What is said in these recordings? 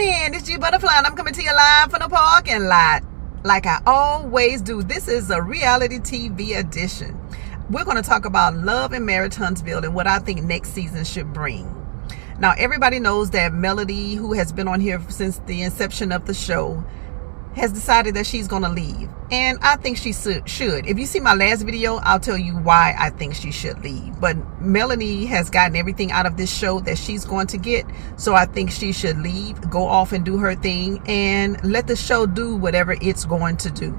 evening. It's G Butterfly, and I'm coming to you live from the parking lot, like I always do. This is a reality TV edition. We're going to talk about Love and Marriage Huntsville and what I think next season should bring. Now, everybody knows that Melody, who has been on here since the inception of the show, has decided that she's going to leave. And I think she should. If you see my last video, I'll tell you why I think she should leave. But Melody has gotten everything out of this show that she's going to get. So I think she should leave, go off and do her thing, and let the show do whatever it's going to do.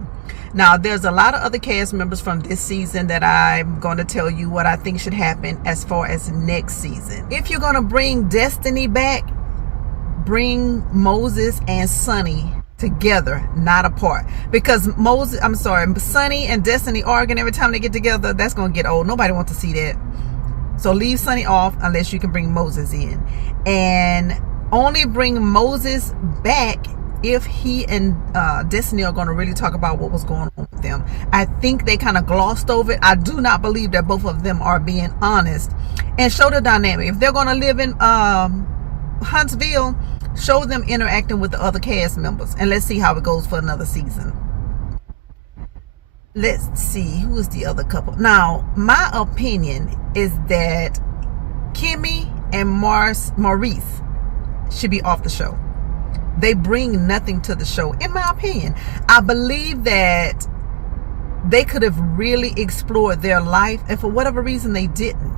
Now, there's a lot of other cast members from this season that I'm going to tell you what I think should happen as far as next season. If you're going to bring Destiny back, bring Moses and Sonny together, not apart, because Sonny and Destiny arguing every time they get together, that's gonna get old. Nobody wants to see that. So leave Sonny off unless you can bring Moses in, and only bring Moses back if he and Destiny are going to really talk about what was going on with them. I think they kind of glossed over it. I do not believe that both of them are being honest and show the dynamic. If they're going to live in Huntsville, show them interacting with the other cast members, and let's see how it goes for another season. Let's see, who is the other couple. Now, my opinion is that Kimmy and Maurice should be off the show. They bring nothing to the show, in my opinion. I believe that they could have really explored their life, and for whatever reason they didn't.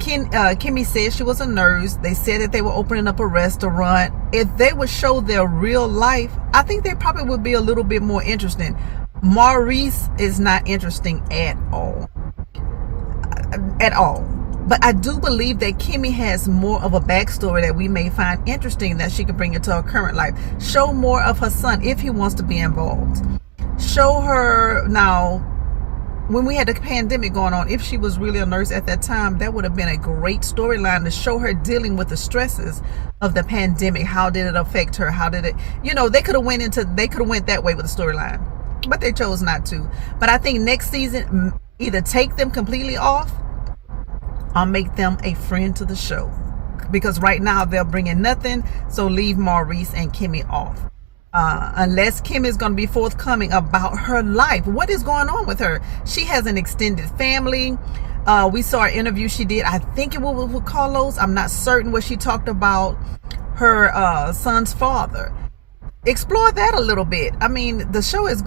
Kimmy said she was a nurse. They said that they were opening up a restaurant. If they would show their real life, I think they probably would be a little bit more interesting. Maurice is not interesting at all. But I do believe that Kimmy has more of a backstory that we may find interesting that she could bring into her current life. Show more of her son if he wants to be involved. Show her now. When we had the pandemic going on, if she was really a nurse at that time, that would have been a great storyline to show her dealing with the stresses of the pandemic. How did it affect her? How did it, they could have went that way with the storyline, but they chose not to. But I think next season, either take them completely off or make them a friend to the show, because right now they're bringing nothing. So leave Maurice and Kimmy off. Unless Kim is going to be forthcoming about her life. What is going on with her? She has an extended family. We saw an interview she did, I think it was with Carlos. I'm not certain, where she talked about her son's father. Explore that a little bit. I mean, the show is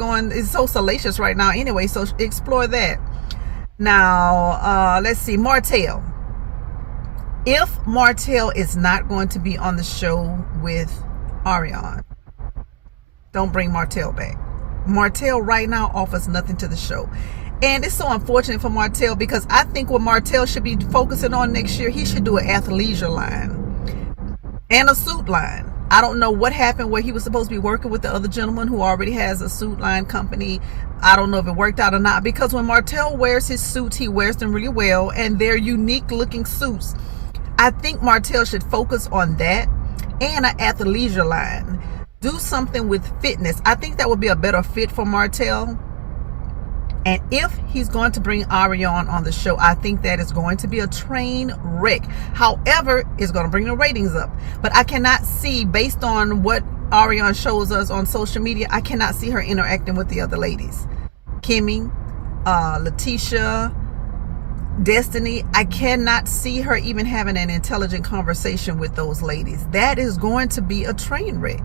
so salacious right now anyway, so explore that. Now, let's see, Martell. If Martell is not going to be on the show with Ariane, don't bring Martell back. Martell right now offers nothing to the show. And it's so unfortunate for Martell, because I think what Martell should be focusing on next year, he should do an athleisure line and a suit line. I don't know what happened where he was supposed to be working with the other gentleman who already has a suit line company. I don't know if it worked out or not, because when Martell wears his suits, he wears them really well, and they're unique looking suits. I think Martell should focus on that and an athleisure line. Do something with fitness. I think that would be a better fit for Martell. And if he's going to bring Ariane on the show, I think that is going to be a train wreck. However, it's going to bring the ratings up. But I cannot see, based on what Ariane shows us on social media, I cannot see her interacting with the other ladies. Kimmy, Letitia, Destiny, I cannot see her even having an intelligent conversation with those ladies. That is going to be a train wreck,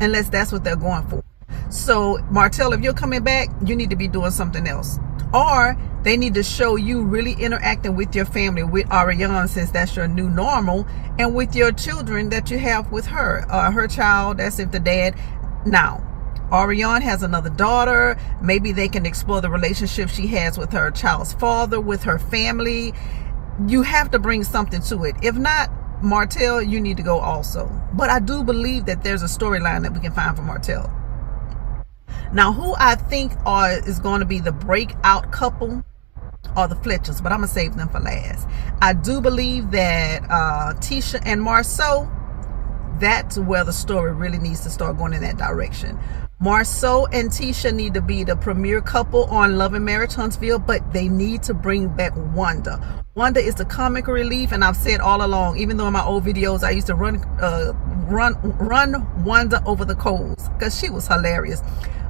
unless that's what they're going for. So Martell, if you're coming back, you need to be doing something else, or they need to show you really interacting with your family, with Ariane, since that's your new normal, and with your children that you have with her, her child. That's if the dad. Now, Ariane has another daughter. Maybe they can explore the relationship she has with her child's father, with her family. You have to bring something to it. If not, Martell, you need to go also. But I do believe that there's a storyline that we can find for Martell. Now, who I think is going to be the breakout couple are the Fletchers, but I'm going to save them for last. I do believe that Tisha and Marceau, that's where the story really needs to start going in that direction. Marceau and Tisha need to be the premier couple on Love and Marriage Huntsville, but they need to bring back Wanda. Wanda is the comic relief, and I've said all along, even though in my old videos I used to run run Wanda over the coals, because she was hilarious.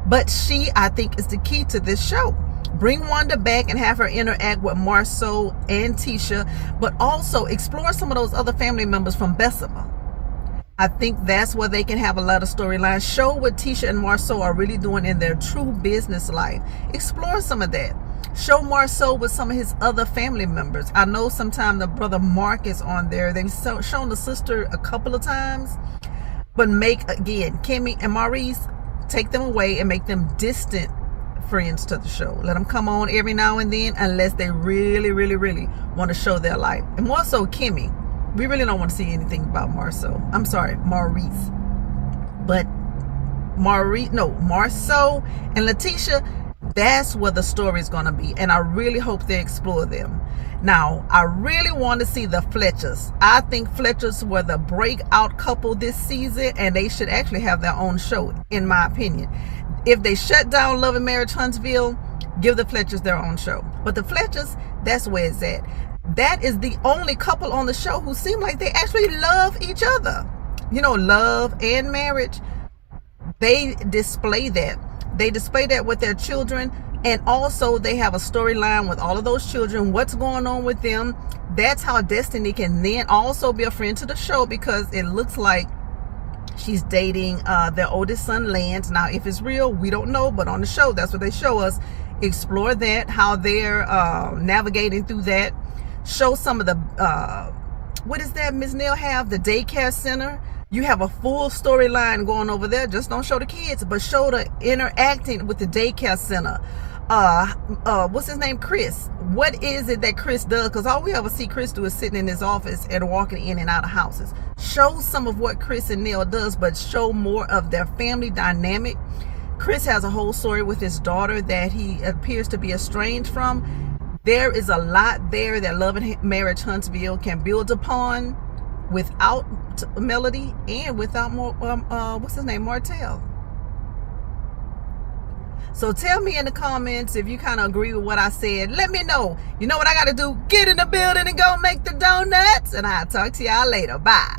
But she, I think, is the key to this show. Bring Wanda back and have her interact with Marceau and Tisha, but also explore some of those other family members from Bessemer. I think that's where they can have a lot of storylines. Show what Tisha and Marceau are really doing in their true business life. Explore some of that. Show Marceau with some of his other family members. I know sometimes the brother Mark is on there. They've shown the sister a couple of times. But make, again, Kimmy and Maurice, take them away and make them distant friends to the show. Let them come on every now and then, unless they really, really, really want to show their life. And more so Kimmy. We really don't want to see anything about Maurice. But Marceau and Letitia, that's where the story is going to be. And I really hope they explore them. Now, I really want to see the Fletchers. I think Fletchers were the breakout couple this season, and they should actually have their own show, in my opinion. If they shut down Love and Marriage Huntsville, give the Fletchers their own show. But the Fletchers, that's where it's at. That is the only couple on the show who seem like they actually love each other. You know, love and marriage. They display that. They display that with their children. And also they have a storyline with all of those children. What's going on with them. That's how Destiny can then also be a friend to the show, because it looks like she's dating their oldest son, Lance. Now, if it's real, we don't know. But on the show, that's what they show us. Explore that, how they're navigating through that. Show some of the, what is that Ms. Neal have? The daycare center. You have a full storyline going over there. Just don't show the kids, but show the interacting with the daycare center. What's his name? Chris. What is it that Chris does? Because all we ever see Chris do is sitting in his office and walking in and out of houses. Show some of what Chris and Neal does, but show more of their family dynamic. Chris has a whole story with his daughter that he appears to be estranged from. There is a lot there that Love and Marriage Huntsville can build upon without Melody and without what's his name, Martell. So tell me in the comments if you kind of agree with what I said. Let me know. You know what I got to do? Get in the building and go make the donuts. And I'll talk to y'all later. Bye.